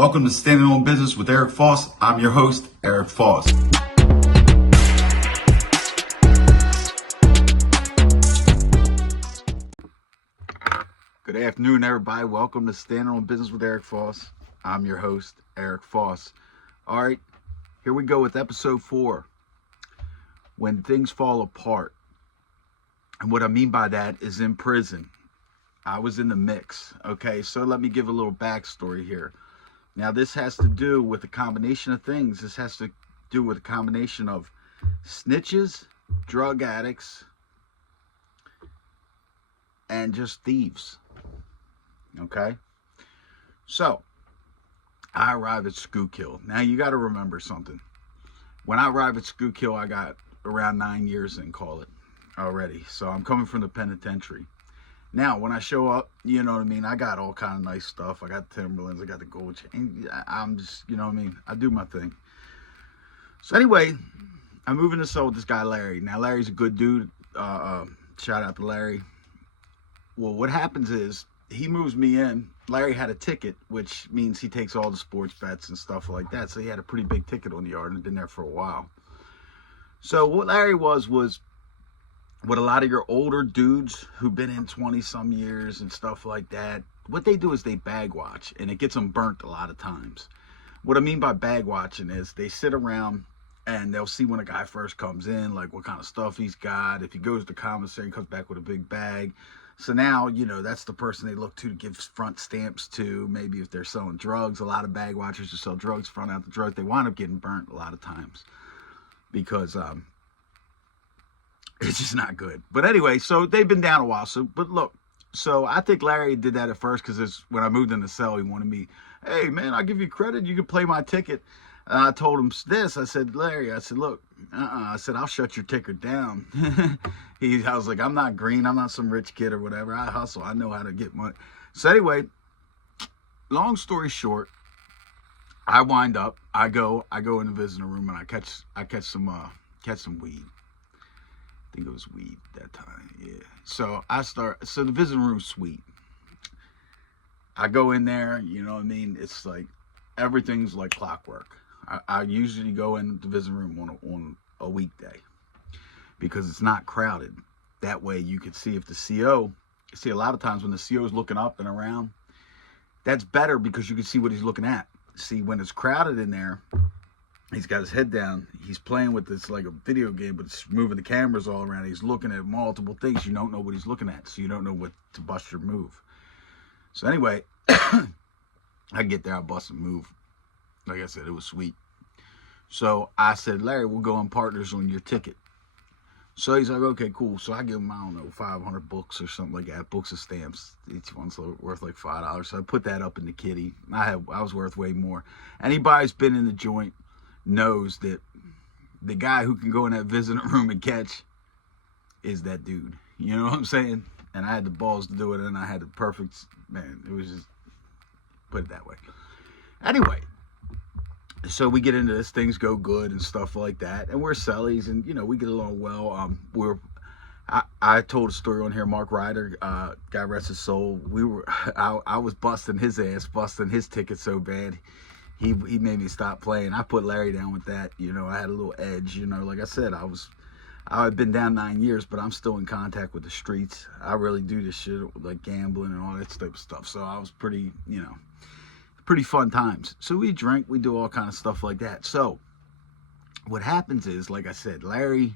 Welcome to Standing on Business with Eric Foss. I'm your host, Eric Foss. Good afternoon, everybody. Welcome to Standing on Business with Eric Foss. I'm your host, Eric Foss. All right, here we go with episode 4, When Things Fall Apart. And what I mean by that is in prison. I was in the mix. Okay, so let me give a little backstory here. Now, this has to do with a combination of things. This has to do with a combination of snitches, drug addicts, and just thieves. Okay? So, I arrive at Schuylkill. Now, you got to remember something. When I arrived at Schuylkill, I got around 9 years in, call it, already. So, I'm coming from the penitentiary. Now, when I show up, you know what I mean, I got all kind of nice stuff. I got Timberlands, I got the gold chain. I'm just, you know what I mean, I do my thing. So anyway, I move in the cell with this guy, Larry. Now, Larry's a good dude. Shout out to Larry. Well, what happens is, he moves me in. Larry had a ticket, which means he takes all the sports bets and stuff like that. So he had a pretty big ticket on the yard and had been there for a while. So what Larry was what a lot of your older dudes who've been in 20-some years and stuff like that, what they do is they bag watch, and it gets them burnt a lot of times. What I mean by bag watching is they sit around and they'll see when a guy first comes in, like what kind of stuff he's got. If he goes to commissary and comes back with a big bag. So now, you know, that's the person they look to give front stamps to. Maybe if they're selling drugs, a lot of bag watchers who sell drugs, front out the drugs, they wind up getting burnt a lot of times because it's just not good. But anyway, so they've been down a while. But look, so I think Larry did that at first because when I moved in the cell, he wanted me, hey, man, I'll give you credit. You can play my ticket. And I told him this. I said, Larry, I said, look, I said, I'll shut your ticket down. I was like, I'm not green. I'm not some rich kid or whatever. I hustle. I know how to get money. So anyway, long story short, I wind up, I go in the visitor room and I catch some weed. I think it was weed that time, yeah. So the visiting room's sweet. I go in there, you know what I mean? It's like, everything's like clockwork. I usually go in the visiting room on a weekday because it's not crowded. That way you can see if the CO, see a lot of times when the CO is looking up and around, that's better because you can see what he's looking at. See, when it's crowded in there, he's got his head down. He's playing with this like a video game, but it's moving the cameras all around. He's looking at multiple things. You don't know what he's looking at, so you don't know what to bust your move. So anyway, I get there, I bust a move. Like I said, it was sweet. So I said, Larry, we'll go on partners on your ticket. So he's like, okay, cool. So I give him, I don't know, 500 books or something like that, books of stamps. Each one's worth like $5. So I put that up in the kitty. I was worth way more. Anybody who's been in the joint knows that the guy who can go in that visiting room and catch is that dude. You know what I'm saying? And I had the balls to do it, and I had the perfect, man, it was just, put it that way. Anyway, so we get into this, things go good and stuff like that, and we're cellies, and, you know, we get along well. I told a story on here, Mark Ryder, God rest his soul, I was busting his ass, busting his ticket so bad, he made me stop playing. I put Larry down with that, you know, I had a little edge, you know, like I said, I've been down 9 years, but I'm still in contact with the streets. I really do this shit, like gambling and all that type of stuff. So I was pretty, you know, pretty fun times. So we drink, we do all kind of stuff like that. So what happens is, like I said, Larry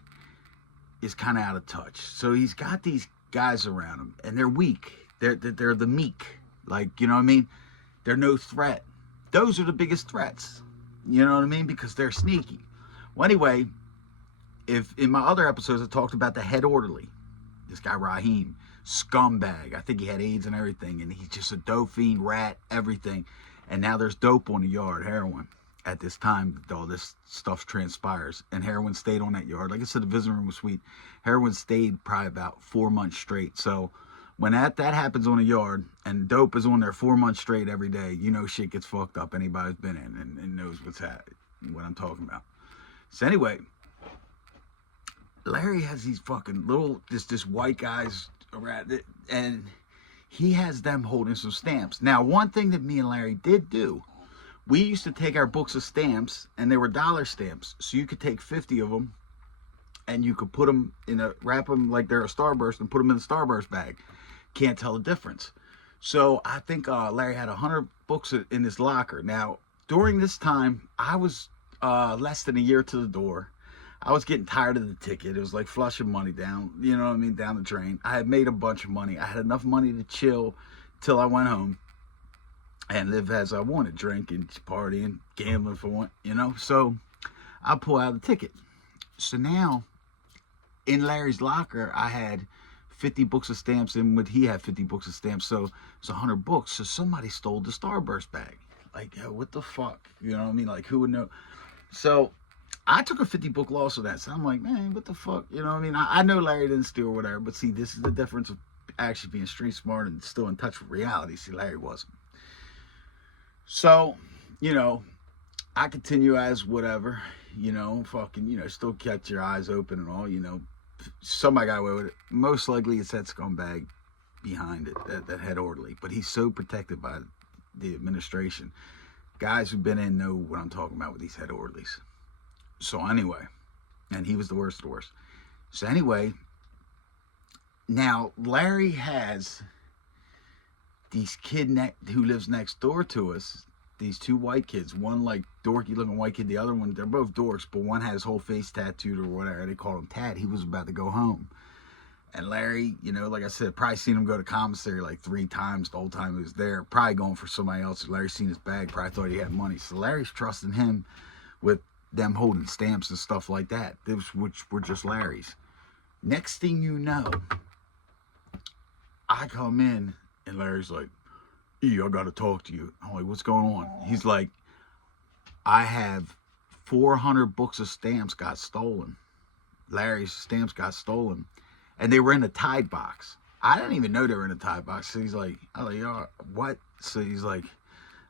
is kind of out of touch. So he's got these guys around him, and they're weak. They're the meek. Like, you know what I mean? They're no threat. Those are the biggest threats. You know what I mean? Because they're sneaky. Well, anyway, if in my other episodes I talked about the head orderly, this guy Raheem, scumbag. I think he had AIDS and everything, and he's just a dope fiend, rat, everything. And now there's dope on the yard, heroin. At this time, all this stuff transpires, and heroin stayed on that yard. Like I said, the visiting room was sweet. Heroin stayed probably about 4 months straight. So when that happens on a yard, and dope is on there 4 months straight every day, you know shit gets fucked up. Anybody's been in and knows what I'm talking about. So anyway, Larry has these fucking little, this white guys around it, and he has them holding some stamps. Now, one thing that me and Larry did do we used to take our books of stamps, and they were dollar stamps. So you could take 50 of them, and you could put them wrap them like they're a Starburst, and put them in the Starburst bag. Can't tell the difference. So I think Larry had 100 books in his locker. Now, during this time, I was less than a year to the door. I was getting tired of the ticket. It was like flushing money down, you know what I mean, down the drain. I had made a bunch of money. I had enough money to chill till I went home and live as I wanted, drinking, partying, gambling for one, you know. So I pull out the ticket. So now, in Larry's locker, I had 50 books of stamps, and he had 50 books of stamps. So it's 100 books. So somebody stole the Starburst bag. Like, yo, what the fuck? You know what I mean? Like, who would know? So I took a 50 book loss of that. So I'm like, man, what the fuck? You know what I mean? I know Larry didn't steal or whatever, but see, this is the difference of actually being street smart and still in touch with reality. See, Larry wasn't. So, you know, I continue as whatever, you know, fucking, you know, still kept your eyes open and all, you know. Somebody got away with it. Most likely it's that scumbag behind it, that head orderly. But he's so protected by the administration. Guys who've been in know what I'm talking about with these head orderlies. So anyway, and he was the worst of the worst. So anyway, now Larry has these kid who lives next door to us, these two white kids. One like dorky looking white kid, the other one, they're both dorks, but one had his whole face tattooed or whatever. They call him Tad. He was about to go home. And Larry, you know, like I said, probably seen him go to commissary like 3 times the whole time he was there. Probably going for somebody else. Larry seen his bag, probably thought he had money. So Larry's trusting him with them holding stamps and stuff like that, which were just Larry's. Next thing you know, I come in and Larry's like, E, I gotta talk to you. I'm like, what's going on? He's like, I have 400 books of stamps got stolen. Larry's stamps got stolen. And they were in a Tide box. I didn't even know they were in a Tide box. So he's like, I was like, yo, what? So he's like,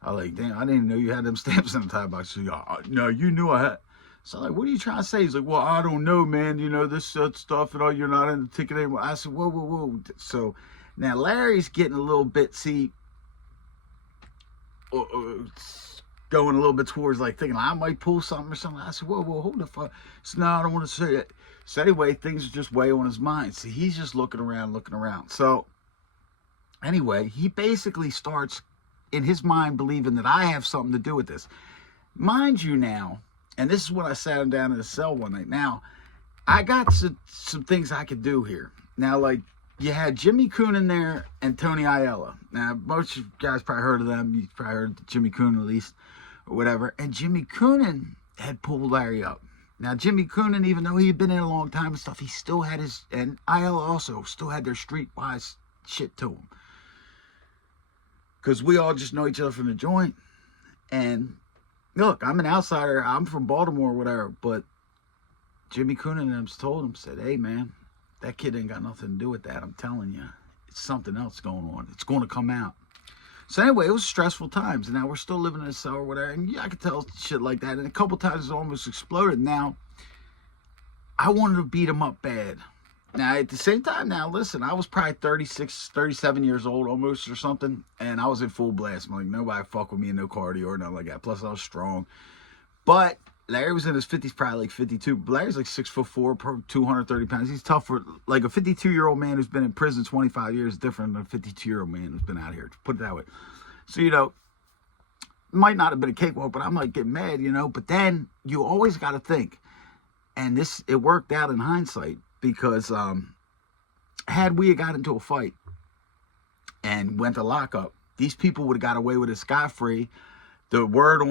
I was like, damn, I didn't even know you had them stamps in a Tide box. So no, you knew I had. So I'm like, what are you trying to say? He's like, well, I don't know, man. You know, this stuff and all, you're not in the ticket anymore. I said, whoa. So now Larry's getting a little bit, going a little bit towards like thinking I might pull something or something. I said, whoa, hold the fuck. So no, I don't want to say it. So anyway, things are just way on his mind. So he's just looking around. So anyway, he basically starts in his mind believing that I have something to do with this. Mind you now, and this is when I sat him down in the cell one night. Now, I got some things I could do here. Now, like, you had Jimmy Coonan there and Tony Aiello. Now, most of you guys probably heard of them. You probably heard of Jimmy Coonan at least, or whatever. And Jimmy Coonan had pulled Larry up. Now, Jimmy Coonan, even though he had been in a long time and stuff, he still had his, and Aiello also still had their streetwise shit to him. Because we all just know each other from the joint. And look, I'm an outsider. I'm from Baltimore or whatever. But Jimmy Coonan and them told him, said, hey, man, that kid ain't got nothing to do with that. I'm telling you. It's something else going on. It's going to come out. So anyway, it was stressful times. And now we're still living in a cell or whatever. And yeah, I could tell shit like that. And a couple times it almost exploded. Now, I wanted to beat him up bad. Now, at the same time, now, listen, I was probably 36, 37 years old almost or something, and I was in full blast. I'm like, nobody fuck with me and no cardio or nothing like that. Plus, I was strong. But Larry was in his 50s, probably like 52. Larry's like 6'4", 230 pounds. He's tough for, like, a 52-year-old man who's been in prison 25 years, different than a 52-year-old man who's been out here, to put it that way. So, you know, might not have been a cakewalk, but I'm like getting mad, you know. But then you always got to think, and it worked out in hindsight. Because had we got into a fight and went to lockup, these people would have got away with it scot-free. The word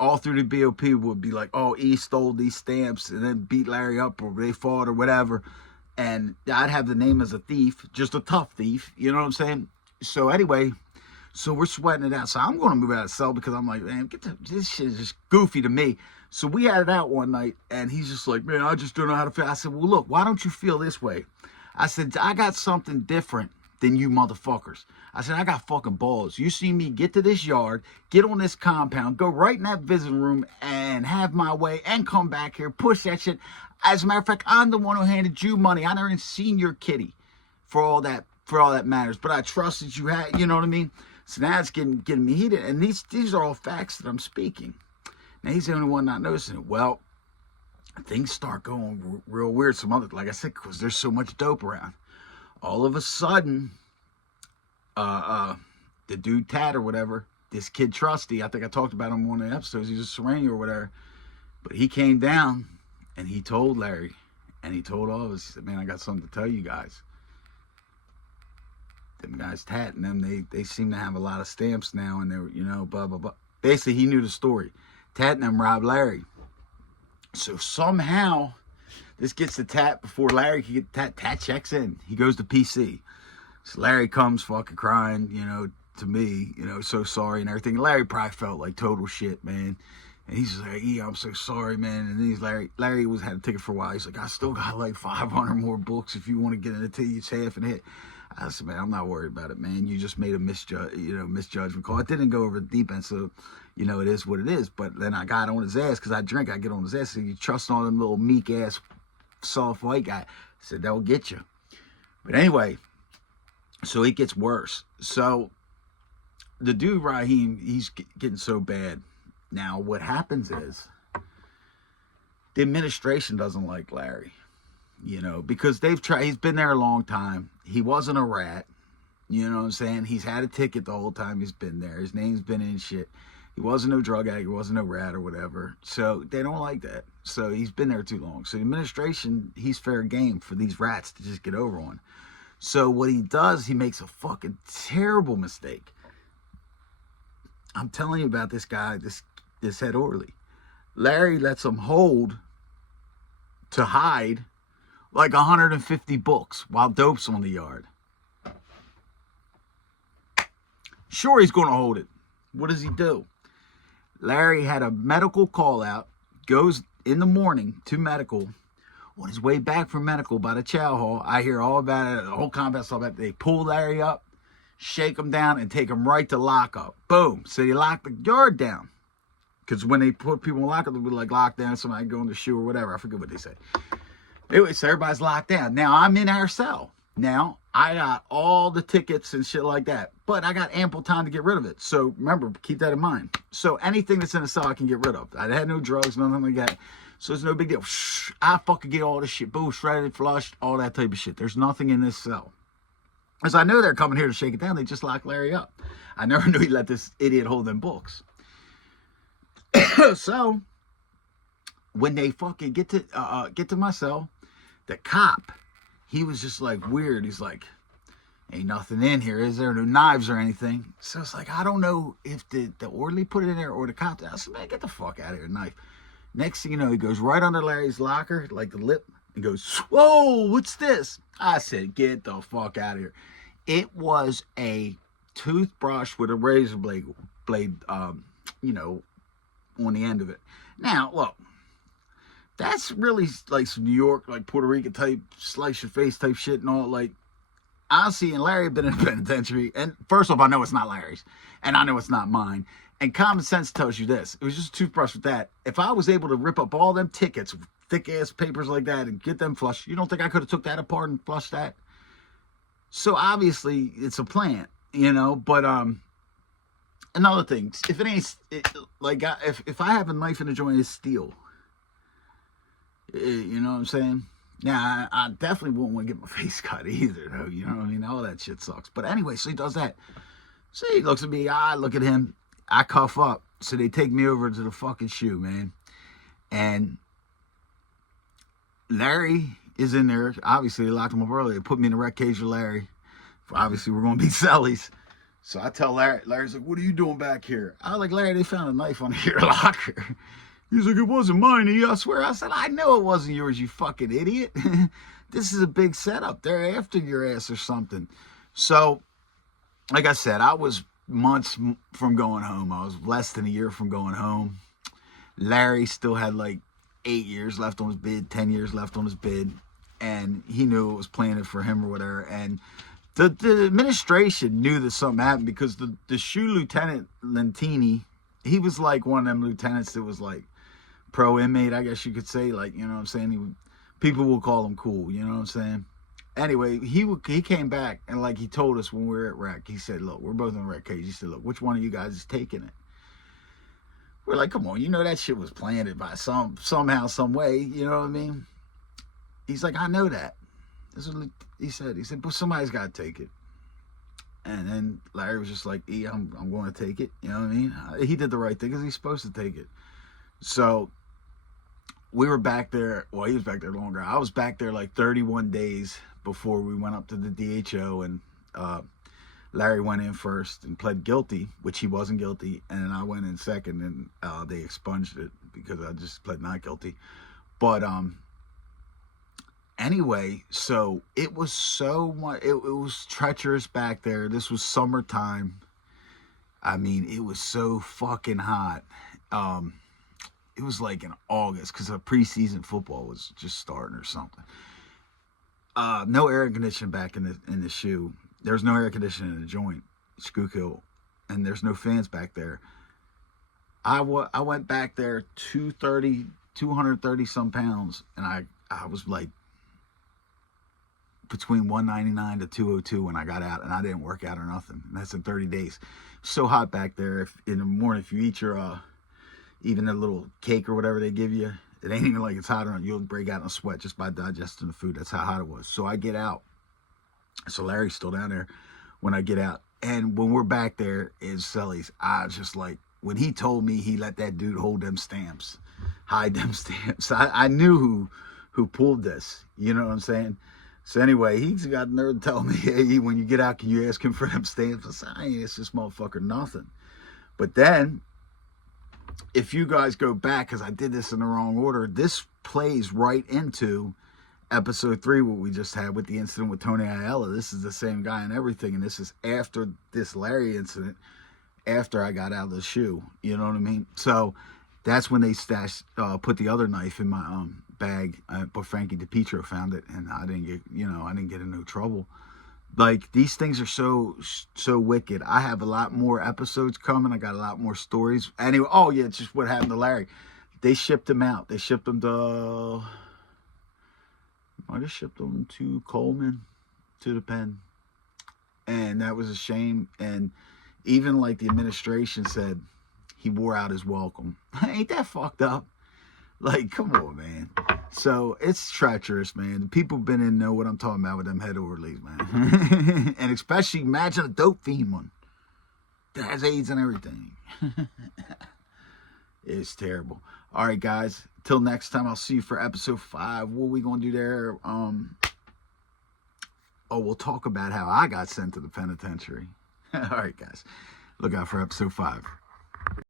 all through the BOP would be like, oh, E stole these stamps and then beat Larry up or they fought or whatever. And I'd have the name as a thief, just a tough thief. You know what I'm saying? So anyway, so we're sweating it out. So I'm going to move out of the cell because I'm like, man, this shit is just goofy to me. So we had it out one night, and he's just like, man, I just don't know how to feel. I said, well, look, why don't you feel this way? I said, I got something different than you motherfuckers. I said, I got fucking balls. You see me get to this yard, get on this compound, go right in that visiting room and have my way and come back here, push that shit. As a matter of fact, I'm the one who handed you money. I never even seen your kitty for all that matters. But I trusted you had, you know what I mean? So now it's getting me heated. And these are all facts that I'm speaking. Now he's the only one not noticing it. Well, things start going real weird. Some other, like I said, because there's so much dope around. All of a sudden, the dude Tad or whatever, this kid Trusty, I think I talked about him in one of the episodes. He's a Sereno or whatever. But he came down and he told Larry, and he told all of us, he said, man, I got something to tell you guys. Them guys, Tat and them, they seem to have a lot of stamps now, and they were, you know, blah, blah, blah. Basically, he knew the story. Tat and them robbed Larry. So somehow, this gets to Tat before Larry can get Tat. Tat checks in. He goes to PC. So Larry comes fucking crying, you know, to me, you know, so sorry and everything. Larry probably felt like total shit, man. And he's just like, yeah, I'm so sorry, man. And then he's Larry had a ticket for a while. He's like, I still got like 500 more books if you want to get in it till it's half and hit. I said, man, I'm not worried about it, man. You just made a misjudgment call. It didn't go over the deep end, so, you know, it is what it is. But then I got on his ass because I drink. I get on his ass. So you trust on them little meek-ass, soft white guy. I said, that will get you. But anyway, so it gets worse. So the dude, Raheem, he's getting so bad. Now, what happens is the administration doesn't like Larry. You know, because they've tried, he's been there a long time. He wasn't a rat. You know what I'm saying? He's had a ticket the whole time he's been there. His name's been in shit. He wasn't no drug addict. He wasn't no rat or whatever. So they don't like that. So he's been there too long. So the administration, he's fair game for these rats to just get over on. So what he does, he makes a fucking terrible mistake. I'm telling you about this guy, this head orderly. Larry lets him hold to hide like 150 books while dope's on the yard. Sure, he's going to hold it. What does he do? Larry had a medical call out, goes in the morning to medical. On his way back from medical by the chow hall, I hear all about it, the whole compound's all about it. They pull Larry up, shake him down, and take him right to lockup. Boom. So they lock the yard down. Because when they put people in lockup, they'll be like locked down, somebody go in the shoe or whatever. I forget what they say. Anyway, so everybody's locked down. Now, I'm in our cell. Now, I got all the tickets and shit like that. But I got ample time to get rid of it. So, remember, keep that in mind. So, anything that's in the cell, I can get rid of. I had no drugs, nothing like that. So, it's no big deal. I fucking get all this shit. Boom, shredded, flushed, all that type of shit. There's nothing in this cell. Because I know they're coming here to shake it down. They just locked Larry up. I never knew he let this idiot hold them books. So, when they fucking get to my cell, the cop, he was just like weird. He's like, ain't nothing in here. Is there no knives or anything? So it's like, I don't know if the orderly put it in there or the cop. I said, man, get the fuck out of here, knife. Next thing you know, he goes right under Larry's locker, like the lip, and goes, whoa, what's this? I said, get the fuck out of here. It was a toothbrush with a razor blade, you know, on the end of it. Now, look. That's really like some New York, like Puerto Rican type, slice your face type shit and all. Like, honestly, and Larry had been in the penitentiary. And first off, I know it's not Larry's. And I know it's not mine. And common sense tells you this. It was just a toothbrush with that. If I was able to rip up all them tickets, thick-ass papers like that, and get them flushed, you don't think I could have took that apart and flushed that? So, obviously, it's a plant, you know. But, another thing. If it ain't, if I have a knife in the joint, it's steel. You know what I'm saying? Now, I definitely wouldn't want to get my face cut either, though. You know what I mean? All that shit sucks. But anyway, so he does that. So he looks at me. I look at him. I cuff up. So they take me over to the fucking shoe, man. And Larry is in there. Obviously, they locked him up early. They put me in the rec cage with Larry. Obviously, we're going to be cellies. So I tell Larry. Larry's like, what are you doing back here? I was like, Larry, they found a knife under your locker. He's like, it wasn't mine, I swear. I said, I know it wasn't yours, you fucking idiot. This is a big setup. They're after your ass or something. So, like I said, I was months from going home. I was less than a year from going home. Larry still had like 8 years left on his bid, 10 years left on his bid. And he knew it was planted for him or whatever. And the administration knew that something happened because the shoe lieutenant, Lentini, he was like one of them lieutenants that was like, pro inmate, I guess you could say, like, you know what I'm saying? People will call him cool, you know what I'm saying? Anyway, he came back and like he told us when we were at rec, he said, "Look, we're both in the rec cage." He said, "Look, which one of you guys is taking it?" We're like, "Come on, you know that shit was planted by somehow, some way." You know what I mean? He's like, "I know that." This is what he said. He said, "But somebody's got to take it." And then Larry was just like, I'm going to take it." You know what I mean? He did the right thing because he's supposed to take it. So we were back there. Well, he was back there longer. I was back there like 31 days before we went up to the DHO, and Larry went in first and pled guilty, which he wasn't guilty, and then I went in second, and they expunged it because I just pled not guilty. But anyway, so it was so much. It was treacherous back there. This was summertime. I mean, it was so fucking hot. It was like in August because the preseason football was just starting or something. No air conditioning back in the shoe. There's no air conditioning in the joint, Schuylkill, and there's no fans back there. I went back there 230 some pounds, and I was like between 199 to 202 when I got out, and I didn't work out or nothing. And that's in 30 days. So hot back there. If in the morning, if you eat your even a little cake or whatever they give you, it ain't even like it's hot enough. You'll break out in a sweat just by digesting the food. That's how hot it was. So I get out. So Larry's still down there when I get out. And when we're back there in Selly's, I was just like, when he told me he let that dude hold them stamps, hide them stamps, I knew who pulled this. You know what I'm saying? So anyway, he's got the nerve to tell me, "Hey, when you get out, can you ask him for them stamps?" I said, "I ain't asked this motherfucker nothing." But then, if you guys go back, because I did this in the wrong order, this plays right into episode 3, what we just had with the incident with Tony Ayala. This is the same guy and everything, and this is after this Larry incident, after I got out of the shoe. You know what I mean? So that's when they put the other knife in my bag, but Frankie DiPietro found it, and I didn't get in no trouble. Like, these things are so wicked. I have a lot more episodes coming. I got a lot more stories. Anyway, oh yeah, it's just what happened to Larry. They shipped him out. They shipped him to, I just shipped him to Coleman, to the pen. And that was a shame. And even like the administration said, he wore out his welcome. Ain't that fucked up? Like, come on, man. So it's treacherous, man. The people been in know what I'm talking about with them head overlays, man. And especially imagine a dope fiend one that has AIDS and everything. It's terrible. All right, guys. Till next time, I'll see you for episode 5. What are we gonna do there? We'll talk about how I got sent to the penitentiary. All right, guys. Look out for episode 5.